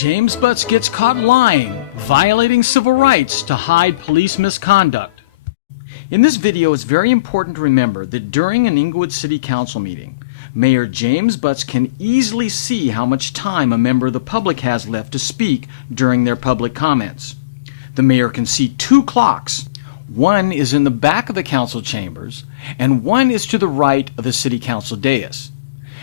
James Butts gets caught lying, violating civil rights to hide police misconduct. In this video, it's very important to remember that during an Inglewood City Council meeting, Mayor James Butts can easily see how much time a member of the public has left to speak during their public comments. The mayor can see two clocks. One is in the back of the council chambers, and one is to the right of the city council dais.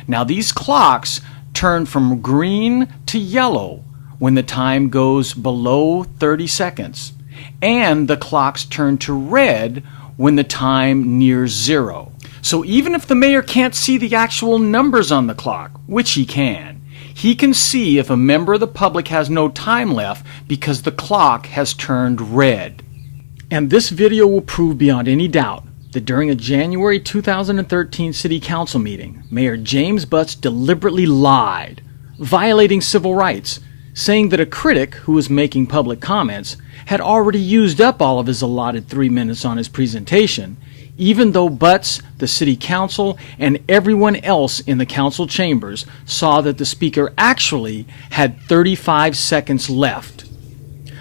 Now these clocks turn from green to yellow when the time goes below 30 seconds, and the clocks turn to red when the time nears zero. So even if the mayor can't see the actual numbers on the clock, which he can see if a member of the public has no time left because the clock has turned red. And this video will prove beyond any doubt that during a January 2013 City Council meeting, Mayor James Butts deliberately lied, violating civil rights, saying that a critic who was making public comments had already used up all of his allotted 3 minutes on his presentation, even though Butts, the City Council, and everyone else in the council chambers saw that the speaker actually had 35 seconds left.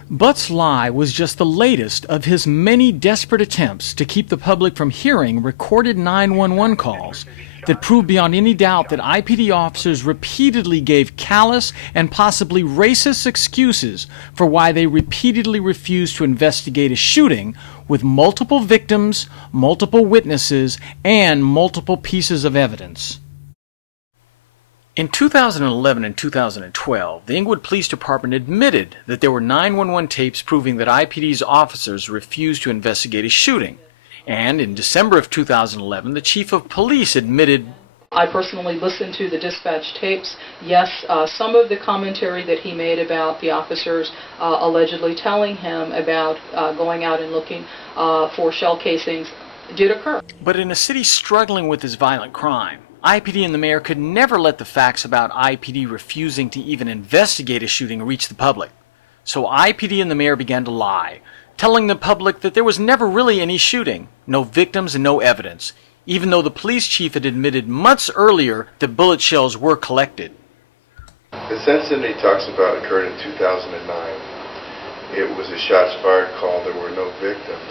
Butts' lie was just the latest of his many desperate attempts to keep the public from hearing recorded 911 calls that proved beyond any doubt that IPD officers repeatedly gave callous and possibly racist excuses for why they repeatedly refused to investigate a shooting with multiple victims, multiple witnesses, and multiple pieces of evidence. In 2011 and 2012, the Inglewood Police Department admitted that there were 911 tapes proving that IPD's officers refused to investigate a shooting. And in December of 2011, the Chief of Police admitted, I personally listened to the dispatch tapes. Yes, some of the commentary that he made about the officers allegedly telling him about going out and looking for shell casings did occur. But in a city struggling with this violent crime, IPD and the mayor could never let the facts about IPD refusing to even investigate a shooting reach the public. So IPD and the mayor began to lie, telling the public that there was never really any shooting, no victims and no evidence, even though the police chief had admitted months earlier that bullet shells were collected. This incident he talks about occurred in 2009. It was a shots fired call. There were no victims.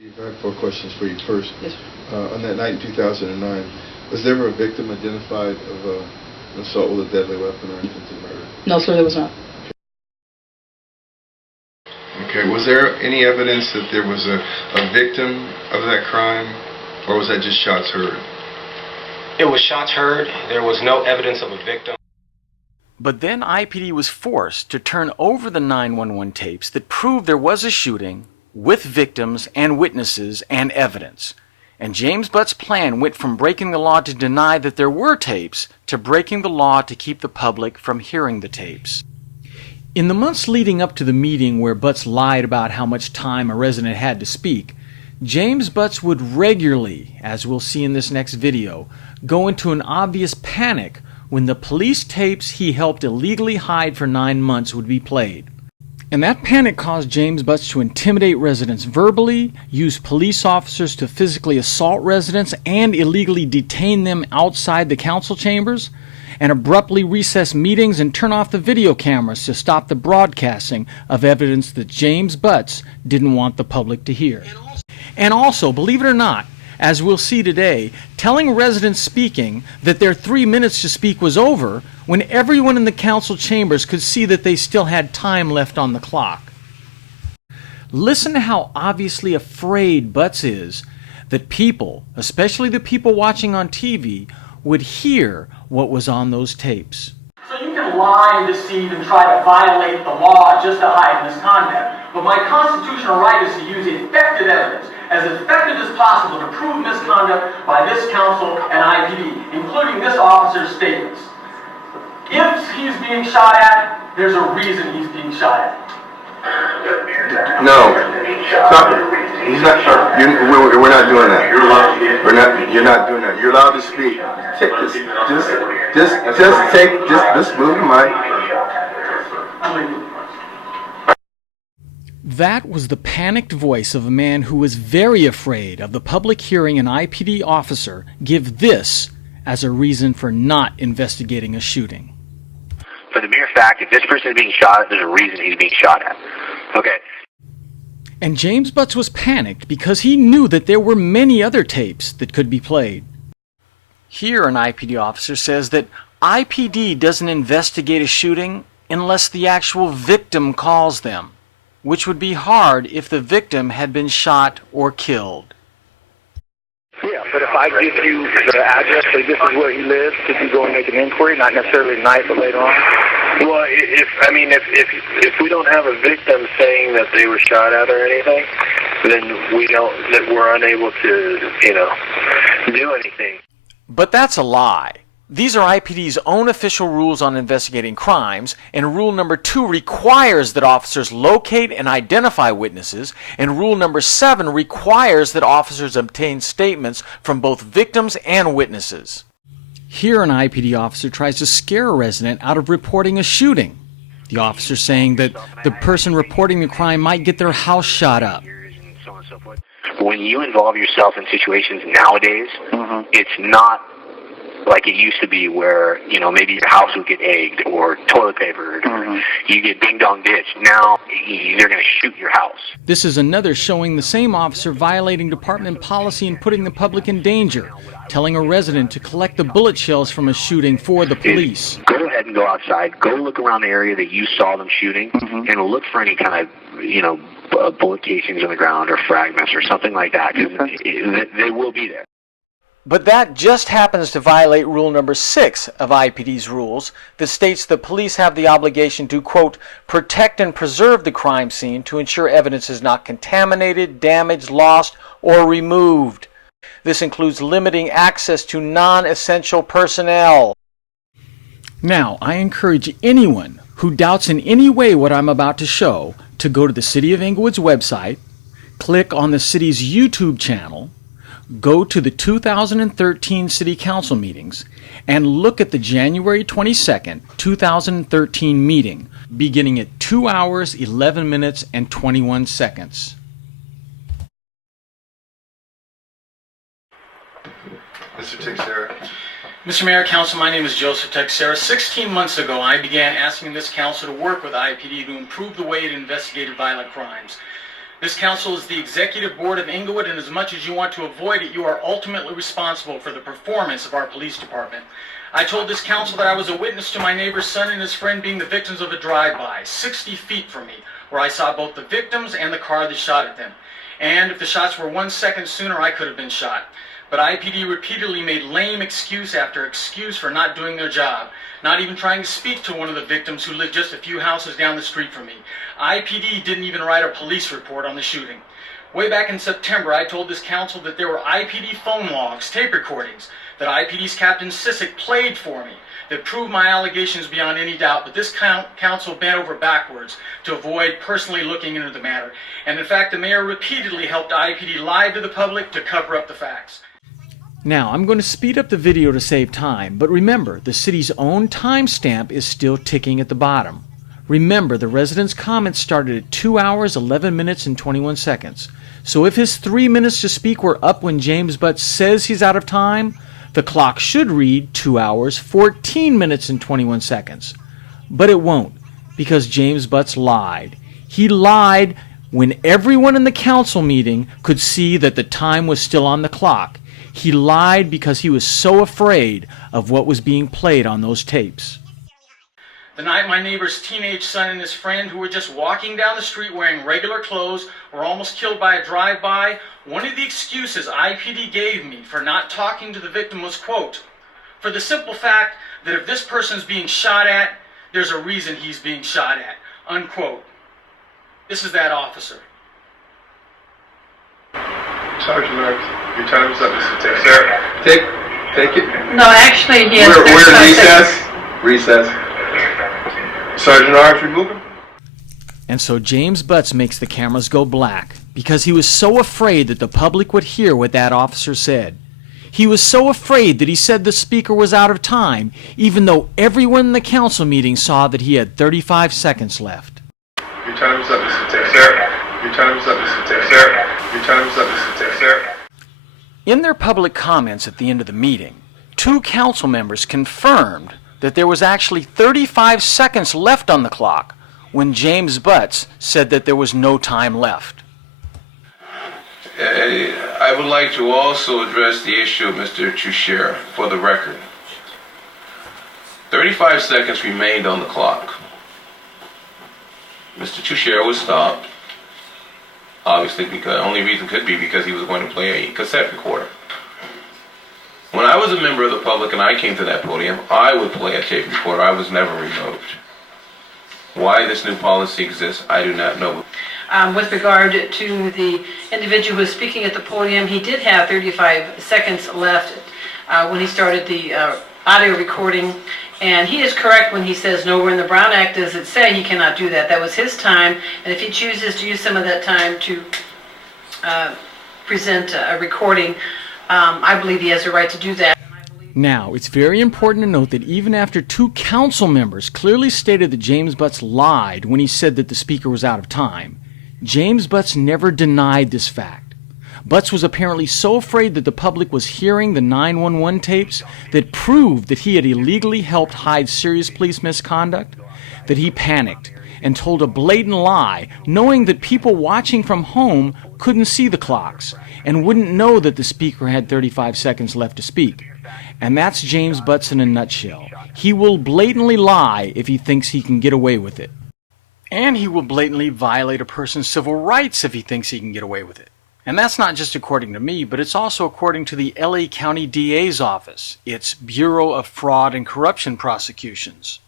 I have 4 questions for you. First, yes, on that night in 2009, was there ever a victim identified of an assault with a deadly weapon or attempted murder? No, sir, there was not. Okay, was there any evidence that there was a victim of that crime, or was that just shots heard? It was shots heard. There was no evidence of a victim. But then IPD was forced to turn over the 911 tapes that proved there was a shooting with victims and witnesses and evidence. And James Butts' plan went from breaking the law to deny that there were tapes to breaking the law to keep the public from hearing the tapes. In the months leading up to the meeting where Butts lied about how much time a resident had to speak, James Butts would regularly, as we'll see in this next video, go into an obvious panic when the police tapes he helped illegally hide for 9 months would be played. And that panic caused James Butts to intimidate residents verbally, use police officers to physically assault residents and illegally detain them outside the council chambers, and abruptly recess meetings and turn off the video cameras to stop the broadcasting of evidence that James Butts didn't want the public to hear. And also, believe it or not, as we'll see today, telling residents speaking that their 3 minutes to speak was over when everyone in the council chambers could see that they still had time left on the clock. Listen to how obviously afraid Butts is that people, especially the people watching on TV, would hear what was on those tapes. So you can lie and deceive and try to violate the law just to hide misconduct. But my constitutional right is to use effective evidence, as effective as possible, to prove misconduct by this council and IPD, including this officer's statements. If he's being shot at, there's a reason he's being shot at. No. He's not. We're not doing that. You're not doing that. You're allowed to speak. Take this. Just move your mic. That was the panicked voice of a man who was very afraid of the public hearing an IPD officer give this as a reason for not investigating a shooting. for the mere fact if this person is being shot at, there's a reason he's being shot at. Okay. And James Butts was panicked because he knew that there were many other tapes that could be played. Here an IPD officer says that IPD doesn't investigate a shooting unless the actual victim calls them, which would be hard if the victim had been shot or killed. Yeah, but if I give you the address, say this is where he lives, could you go and make an inquiry? Not necessarily tonight, but later on. Well, if we don't have a victim saying that they were shot at or anything, then we're unable to, do anything. But that's a lie. These are IPD's own official rules on investigating crimes, and rule number 2 requires that officers locate and identify witnesses, and rule number 7 requires that officers obtain statements from both victims and witnesses. Here an IPD officer tries to scare a resident out of reporting a shooting. The officer saying that the person reporting the crime might get their house shot up. When you involve yourself in situations nowadays, it's not like it used to be where, maybe your house would get egged or toilet papered or you get ding-dong ditched. Now they're going to shoot your house. This is another showing the same officer violating department policy and putting the public in danger, telling a resident to collect the bullet shells from a shooting for the police. Go ahead and go outside. Go look around the area that you saw them shooting and look for any kind of, bullet casings on the ground or fragments or something like that, because they will be there. But that just happens to violate rule number 6 of IPD's rules that states that police have the obligation to, quote, protect and preserve the crime scene to ensure evidence is not contaminated, damaged, lost, or removed. This includes limiting access to non-essential personnel. Now, I encourage anyone who doubts in any way what I'm about to show to go to the City of Inglewood's website, click on the city's YouTube channel, go to the 2013 City Council meetings, and look at the January 22nd, 2013 meeting, beginning at 2 hours, 11 minutes, and 21 seconds. Mr. Teixeira. Mr. Mayor, Council, my name is Joseph Teixeira. 16 months ago, I began asking this council to work with IPD to improve the way it investigated violent crimes. This council is the executive board of Inglewood, and as much as you want to avoid it, you are ultimately responsible for the performance of our police department. I told this council that I was a witness to my neighbor's son and his friend being the victims of a drive-by, 60 feet from me, where I saw both the victims and the car that shot at them. And if the shots were 1 second sooner, I could have been shot. But IPD repeatedly made lame excuse after excuse for not doing their job, not even trying to speak to one of the victims who lived just a few houses down the street from me. IPD didn't even write a police report on the shooting. Way back in September, I told this council that there were IPD phone logs, tape recordings, that IPD's Captain Sissick played for me, that proved my allegations beyond any doubt, but this council bent over backwards to avoid personally looking into the matter. And in fact, the mayor repeatedly helped IPD lie to the public to cover up the facts. Now, I'm going to speed up the video to save time, but remember, the city's own timestamp is still ticking at the bottom. Remember, the resident's comments started at 2 hours, 11 minutes, and 21 seconds. So if his 3 minutes to speak were up when James Butts says he's out of time, the clock should read 2 hours, 14 minutes, and 21 seconds. But it won't, because James Butts lied. He lied when everyone in the council meeting could see that the time was still on the clock. He lied because he was so afraid of what was being played on those tapes. The night my neighbor's teenage son and his friend, who were just walking down the street wearing regular clothes, were almost killed by a drive-by, one of the excuses IPD gave me for not talking to the victim was, quote, for the simple fact that if this person's being shot at, there's a reason he's being shot at, unquote. This is that officer. Sergeant, your time is up, Mr. Teixeira. Take it. No, actually, he has... We're in recess. Sergeant Arms, remove him. And so James Butts makes the cameras go black because he was so afraid that the public would hear what that officer said. He was so afraid that he said the speaker was out of time, even though everyone in the council meeting saw that he had 35 seconds left. Your time is up, Mr. Teixeira. Your time is up, Mr. Teixeira. Your time is up, Mr. Teixeira. In their public comments at the end of the meeting, 2 council members confirmed that there was actually 35 seconds left on the clock when James Butts said that there was no time left. I would like to also address the issue of Mr. Toucher for the record. 35 seconds remained on the clock. Mr. Toucher was stopped, obviously, because the only reason could be because he was going to play a cassette recorder. When I was a member of the public and I came to that podium, I would play a tape recorder. I was never removed. Why this new policy exists, I do not know. With regard to the individual who was speaking at the podium, he did have 35 seconds left when he started the audio recording, and he is correct when he says nowhere in the Brown Act does it say he cannot do that. That was his time, and if he chooses to use some of that time to present a recording, I believe he has a right to do that. Now, it's very important to note that even after 2 council members clearly stated that James Butts lied when he said that the speaker was out of time, James Butts never denied this fact. Butts was apparently so afraid that the public was hearing the 911 tapes that proved that he had illegally helped hide serious police misconduct that he panicked and told a blatant lie, knowing that people watching from home couldn't see the clocks and wouldn't know that the speaker had 35 seconds left to speak. And that's James Butts in a nutshell. He will blatantly lie if he thinks he can get away with it. And he will blatantly violate a person's civil rights if he thinks he can get away with it. And that's not just according to me, but it's also according to the LA County DA's office, its Bureau of Fraud and Corruption Prosecutions.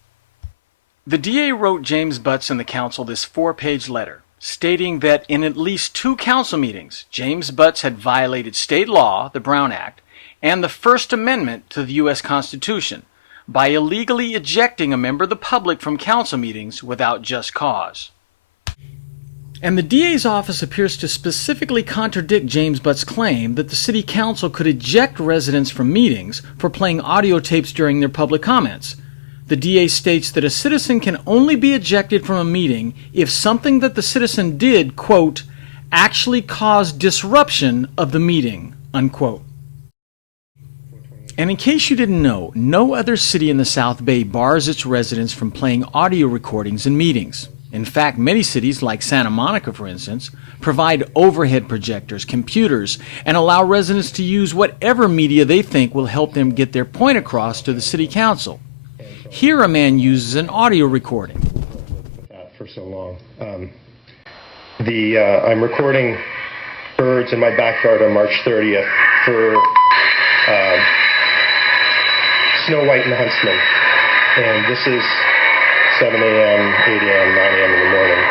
The DA wrote James Butts and the council this 4-page letter, stating that in at least 2 council meetings, James Butts had violated state law, the Brown Act, and the First Amendment to the U.S. Constitution by illegally ejecting a member of the public from council meetings without just cause. And the DA's office appears to specifically contradict James Butts' claim that the city council could eject residents from meetings for playing audio tapes during their public comments. The DA states that a citizen can only be ejected from a meeting if something that the citizen did, quote, actually caused disruption of the meeting, unquote. And in case you didn't know, no other city in the South Bay bars its residents from playing audio recordings in meetings. In fact, many cities, like Santa Monica for instance, provide overhead projectors, computers, and allow residents to use whatever media they think will help them get their point across to the city council. Here a man uses an audio recording. For so long. I'm recording birds in my backyard on March 30th for Snow White and the Huntsman. And this is 7 a.m., 8 a.m., 9 a.m. in the morning.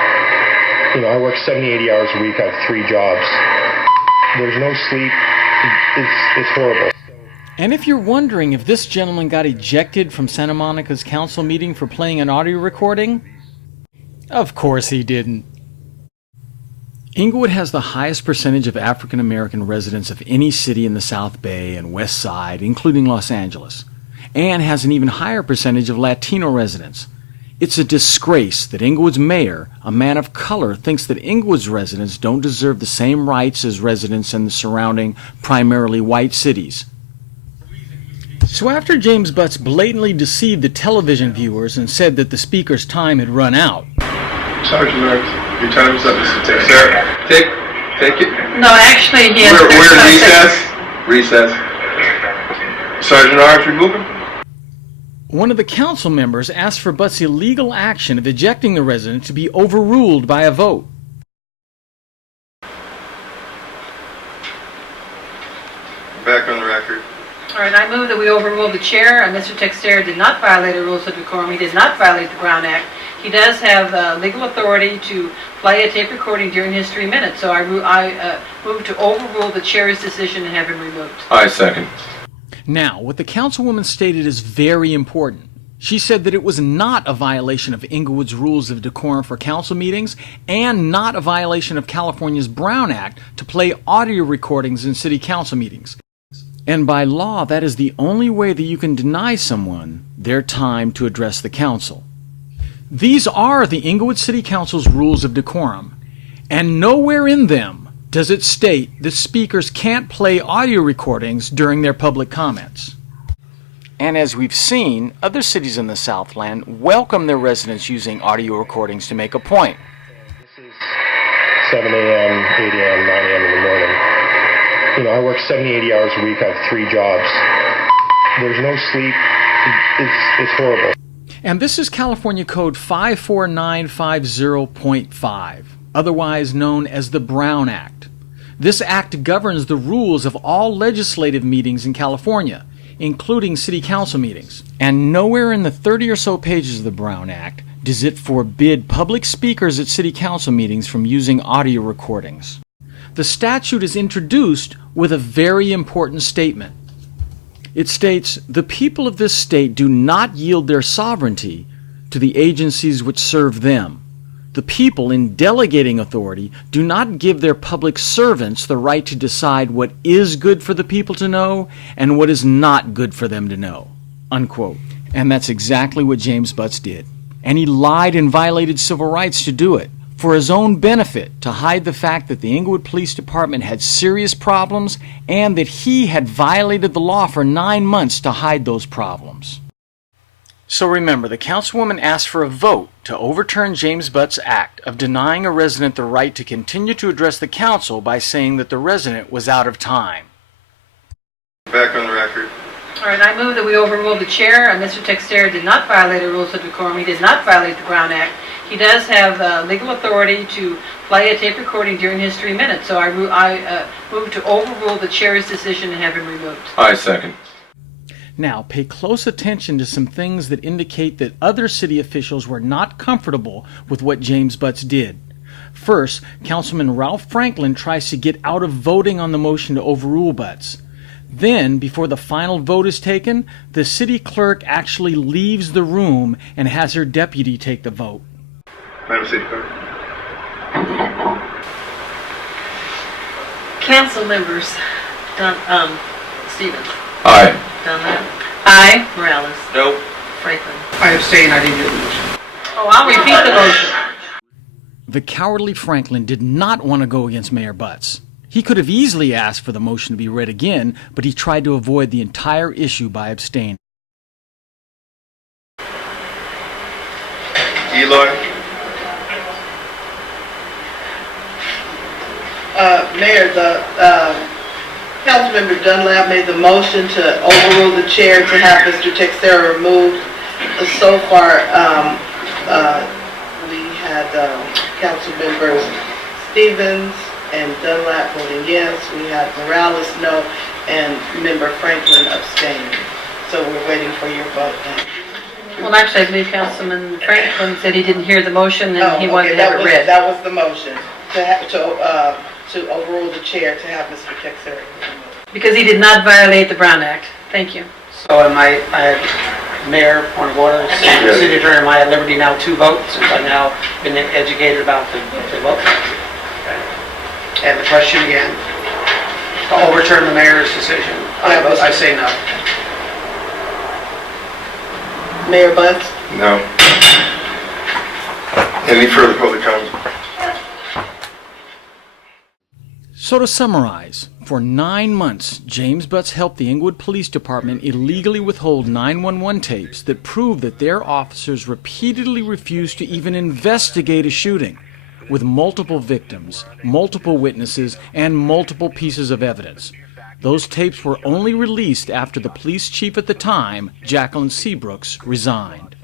You know, I work 70, 80 hours a week. I have 3 jobs. There's no sleep. It's horrible. And if you're wondering if this gentleman got ejected from Santa Monica's council meeting for playing an audio recording, of course he didn't. Inglewood has the highest percentage of African American residents of any city in the South Bay and West Side, including Los Angeles, and has an even higher percentage of Latino residents. It's a disgrace that Inglewood's mayor, a man of color, thinks that Inglewood's residents don't deserve the same rights as residents in the surrounding, primarily white cities. So after James Butts blatantly deceived the television viewers and said that the speaker's time had run out. Sergeant Marks, your time is up, Mr. Take. Sir, take it. No, actually, he has... We're in recess. Sergeant Arms, remove him. One of the council members asked for Butts' illegal action of ejecting the resident to be overruled by a vote. Back on the record. All right, I move that we overrule the chair. Mr. Texera did not violate the rules of decorum. He did not violate the Brown Act. He does have legal authority to play a tape recording during his 3 minutes. So I move to overrule the chair's decision and have him removed. I second. Now, what the councilwoman stated is very important. She said that it was not a violation of Inglewood's rules of decorum for council meetings and not a violation of California's Brown Act to play audio recordings in city council meetings. And by law, that is the only way that you can deny someone their time to address the council. These are the Inglewood City Council's rules of decorum, and nowhere in them does it state that speakers can't play audio recordings during their public comments. And as we've seen, other cities in the Southland welcome their residents using audio recordings to make a point. This is 7 a.m., 8 a.m., 9 a.m. in the morning. You know, I work 70, 80 hours a week. I have 3 jobs. There's no sleep. It's horrible. And this is California Code 54950.5, otherwise known as the Brown Act. This act governs the rules of all legislative meetings in California, including city council meetings. And nowhere in the 30 or so pages of the Brown Act does it forbid public speakers at city council meetings from using audio recordings. The statute is introduced with a very important statement. It states, "The people of this state do not yield their sovereignty to the agencies which serve them. The people, in delegating authority, do not give their public servants the right to decide what is good for the people to know and what is not good for them to know." Unquote. And that's exactly what James Butts did. And he lied and violated civil rights to do it, for his own benefit, to hide the fact that the Inglewood Police Department had serious problems and that he had violated the law for 9 months to hide those problems. So remember, the councilwoman asked for a vote to overturn James Butts' act of denying a resident the right to continue to address the council by saying that the resident was out of time. Back on the record. All right, I move that we overrule the chair. Mr. Texera did not violate the rules of decorum. He did not violate the Brown Act. He does have legal authority to play a tape recording during his 3 minutes. So I move to overrule the chair's decision and have him removed. I second. Now, pay close attention to some things that indicate that other city officials were not comfortable with what James Butts did. First, Councilman Ralph Franklin tries to get out of voting on the motion to overrule Butts. Then, before the final vote is taken, the city clerk actually leaves the room and has her deputy take the vote. Madam City Clerk. Council members, Stevens. Aye. Dunlap. Aye. Morales. Nope. Franklin. I abstain. I didn't get the motion. Oh, I'll repeat the motion. The cowardly Franklin did not want to go against Mayor Butts. He could have easily asked for the motion to be read again, but he tried to avoid the entire issue by abstaining. Eloy. Mayor, the Councilmember Dunlap made the motion to overrule the chair to have Mr. Texera removed. So far, we had Council members Stevens and Dunlap voting yes. We had Morales no, and Member Franklin abstaining. So we're waiting for your vote now. Well, actually, I believe Councilman Franklin said he didn't hear the motion and he wanted to have it read. That was the motion to overrule the chair to have Mr. Texera removed. Because he did not violate the Brown Act. Thank you. So Mayor, point of order, City Attorney, am I at liberty now to vote, since I've now been educated about the vote? Okay. And the question again, to overturn the mayor's decision, I say no. Mayor Butts? No. Any further public comment? So to summarize, for 9 months, James Butts helped the Inglewood Police Department illegally withhold 911 tapes that proved that their officers repeatedly refused to even investigate a shooting, with multiple victims, multiple witnesses, and multiple pieces of evidence. Those tapes were only released after the police chief at the time, Jacqueline Seabrooks, resigned.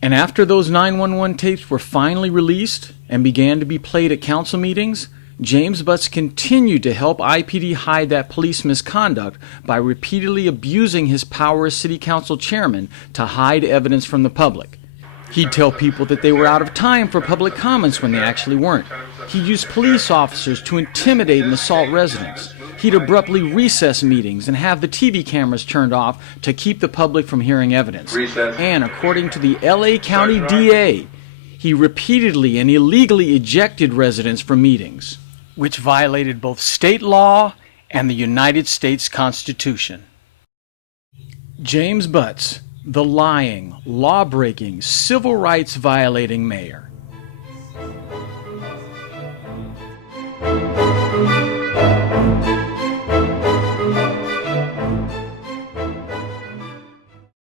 And after those 911 tapes were finally released and began to be played at council meetings, James Butts continued to help IPD hide that police misconduct by repeatedly abusing his power as city council chairman to hide evidence from the public. He'd tell people that they were out of time for public comments when they actually weren't. He'd use police officers to intimidate and assault residents. He'd abruptly recess meetings and have the TV cameras turned off to keep the public from hearing evidence. And according to the LA County DA, he repeatedly and illegally ejected residents from meetings, which violated both state law and the United States Constitution. James Butts, the lying, law-breaking, civil rights violating mayor.